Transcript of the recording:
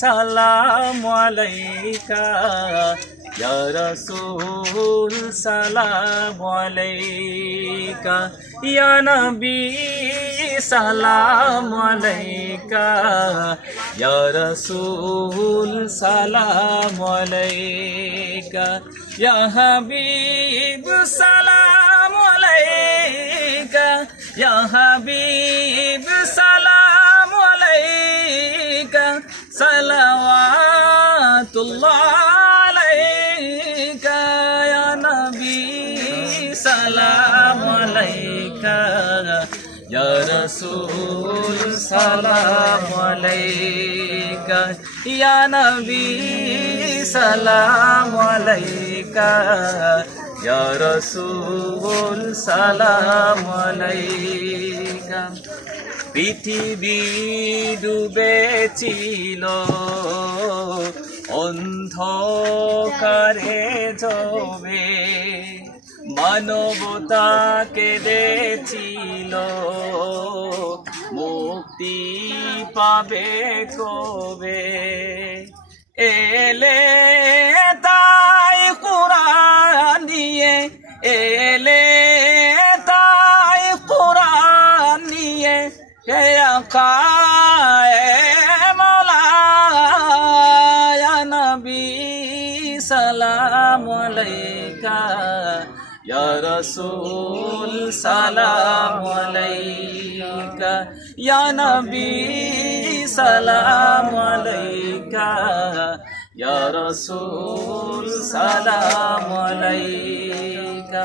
সালাম আলাইকা ইয়া রাসূল সালাম আলাইকা ইয়া নবী সালাম আলাইকা ইয়া রাসূল সালাম আলাইকা ইয়া হাবিব সালাম আলাইকা ইয়া হাবিব সালাম আলাইকা সালাওয়াতুল্লাহ আলাইকা ইয়া নবী সালাম আলাইকা ইয়া রাসূল সালাম আলাইকা ইয়া নবী সালাম আলাইকা ইয়া রাসূল সালাম আলাইকা পৃথিবী ডুবেছিল অন্ধকারে জবে মানবতা কেঁদেছিল মুক্তি পাবে কবে এলে তাই কুরআন নিয়ে এলে তাই কুরআন নিয়ে হে আকা মওলা ইয়া নবী সালাম আলাইকা ইয়া রাসূল সালাম আলাইকা ইয়া নবী সালাম আলাইকা ইয়া রাসূল সালাম আলাইকা